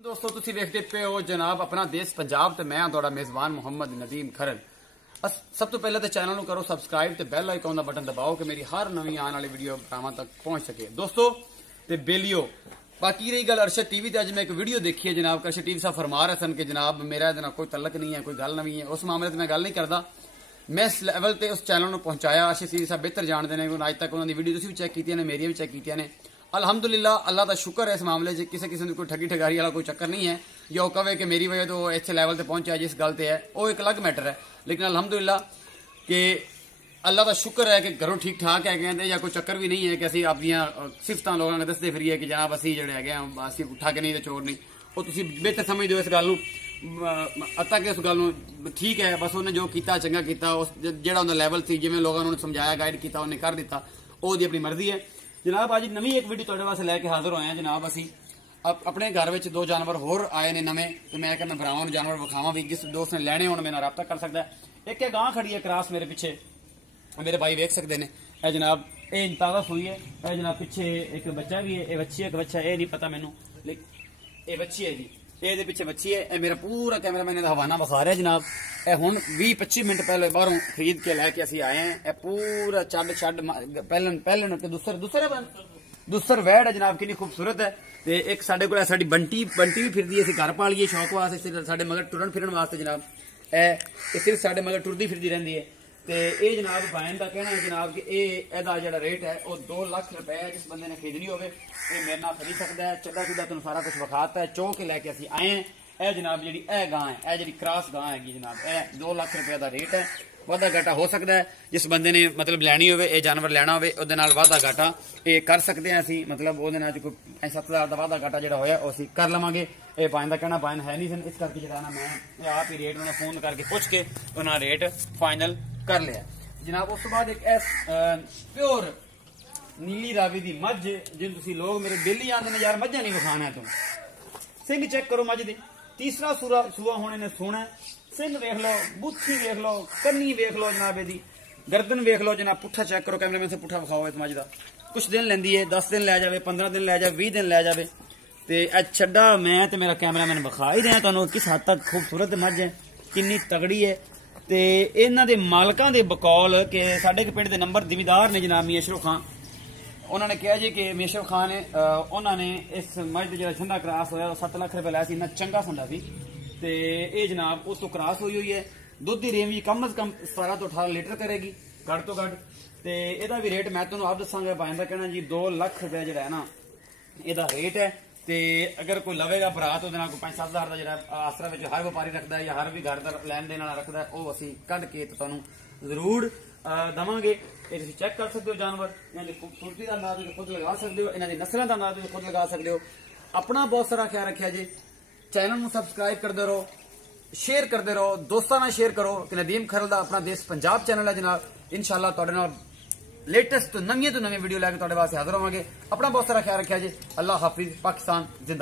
दोस्तों तुसी देखते पे हो जनाब अपना देश पंजाब ते मैं तुहाडा मेजबान मुहम्मद नदीम खरल। सब तो पहले तो चैनल को करो सबसक्राइब ते बेल आइकॉन का बटन दबाओ कि मेरी हर नवी आने वाली वीडियो भरावां तक पहुंच सके। दोस्तों ते बेलियो बाकी रही गल अरशद टीवी ते अज मैं एक वीडियो देखी है जनाब। अरशद टीवी साहब फरमा रहे सन कि जनाब मेरा इहदे नाल कोई तलक नहीं है, कोई गल नहीं है। उस मामले मैं गल नहीं करता। मैं इस लैवल ते उस चैनल को पहुंचाया। अरशद टीवी साहब बेहतर जानते हैं। अज तक उन्होंने वीडियो तुसीं भी चैक की ने, मेरिया भी चैक की ने। अलहमदुलिल्लाह अल्लाह का शुक्र है इस मामले से किसी किसी कोई ठगी ठगारी वाला कोई चक्कर नहीं है। जो कहे कि मेरी वजह तो इस लैवल से पहुंचा जिस गल से है वो एक अलग मैटर है। लेकिन अलहमदुलिल्लाह कि अल्लाह का शुक्र है कि घरों ठीक ठाक है या कोई चक्कर भी नहीं है कि असं अपनियां सिफत लोगों ने दसते फिरिए कि जनाब असी जो है असी ठग नहीं तो चोर नहीं। वो तुम बेहतर समझ दो इस गल अता कि उस गल ठीक है। बस उन्हें जो किया चंगा किया उस जो लैवल से जिमें लोगों ने समझाया गाइड किया उन्हें कर दिता वो अपनी मर्जी है। जनाब अज नवी एक वीडियो तुहाडे वास्ते लैके हाजिर होए हैं। जनाब असी अपने घर में दो जानवर होर आए ने नवे तो मैं क्या भरावां नूं जानवर विखावां भी। जिस दोस्त ने लैने होण मेरे नाल राबता कर सकता है। एक गां खड़ी है क्रॉस मेरे पिछे मेरे भाई वेख सकते हैं। यह जनाब ये ताज़ा हुई है। यह जनाब पिछे एक बच्चा भी है। ये बच्ची है एक बच्चा ये नहीं पता मैनू ये बच्ची है जी। ये पिछे बच्ची है। यह मेरा पूरा कैमरा मैंने हवाना बखा रहा है जनाब। यह हुण 20-25 मिनट पहले बाहरों खरीद के लैके असीं आए हैं। यह पूरा चड छड पहलन दूसर वैड है जनाब। कितनी खूबसूरत है। ते एक साडे कोल साडी बंटी भी फिरदी है। असीं घर पालिए शौक वास्ते साडे मगर टुरन फिरन वास्ते जनाब। यह सिर्फ साडे मगर टुरदी फिरदी रहिंदी है। ते ये जनाब बायन का कहना है जनाब कि एदा जिहड़ा रेट है वह 2 लाख रुपए है। जिस बंदे ने खरीदनी होवे ये मेरे नाल खरीद सकता है। चड्डा चुड्डा तुहानूं सारा कुछ विखाता है। चो के लैके असीं आए हैं। यह जनाब जी गां है यह जी क्रॉस गां हैगी जनाब। यह 2 लाख रुपए का रेट है। वाधा घाटा हो सकता है जिस बंदे ने मतलब लैनी हो जानवर लैना हो वाधा घाटा ये कर सकते हैं असीं। मतलब वो कोई 7,000 का वाधा घाटा जो होया असीं कर लवांगे। ये बायन का कहना बायन है नहीं सन इस करके जो ना मैं आप ही रेट उन्हें फोन करके पुछ के उन्हें रेट फाइनल कर लिया जनाब। उस बाद एक प्योर नीली रावी की मझ जिन तुम लोग मेरे डेली आते हैं यार मझा नहीं विखाना है। तुम सिंह चेक करो मझ दे तीसरा सूआ होने ने सोना सिंह वेख लो बूथी वेख लो कन्नी वेख लो जनाब। यदी गर्दन वेख लो जनाब। पुट्ठा चेक करो कैमरे में से पुट्ठा विखाओ इस मझ का। कुछ दिन लेंदी है 10 दिन लै जाए 15 दिन लै जाए 20 दिन लै जाए। तो छड्डा मैं तो मेरा कैमरा मैंने विखा ही रहा तुहानूं किस हद तक खूबसूरत मझ है कितनी तगड़ी है। तो इन्हां दे मालकां दे बकौल के साडे पिंड दे नंबर जिमीदार ने जनाब मियां अशरफ खान उन्होंने कहा जी कि मियां अशरफ खान ने उन्होंने इस मझ जो संडा क्रॉस होया 7 लाख रुपए लाया इन्ना चंगा संडा सी। तो ये जनाब उस तो क्रॉस हुई हुई है। दुध की रेंज भी कम अज कम 17 तो 18 लीटर करेगी घट तो घट। तो यदा भी रेट मैं तुहानूं आप दसांगा। बायन का कहना जी 2 लाख रुपया जो है ना यदा रेट है। तो अगर कोई लवेगा भरा तो 5-7 हज़ार का जो आसरा हर व्यापारी रखता है या हर भी घर का लैन देन वाला रखता है वो असीं कढ़ के तुहानूं जरूर देवांगे। ये तुसीं चेक कर सकते हो जानवर इन्हां दी खूबसूरती का अंदाज़ खुद लगा सकते हो। इन्हां दी नस्लों का अंदाज़ खुद लगा सकते हो। अपना बहुत सारा ख्याल रखा जी। चैनल में सबसक्राइब करते रहो शेयर करते रहो दोस्तों नाल शेयर करो कि नदीम खरल का अपना देश पंजाब चैनल है जनाब। इंशाअल्लाह तुहाडे नाल लेटेस्ट तो नवी वीडियो लैके तुहाडे वास्ते हाजिर होवांगे। अपना बहुत सारा ख्याल रखा जी। अल्लाह हाफिज। पाकिस्तान जिंदा।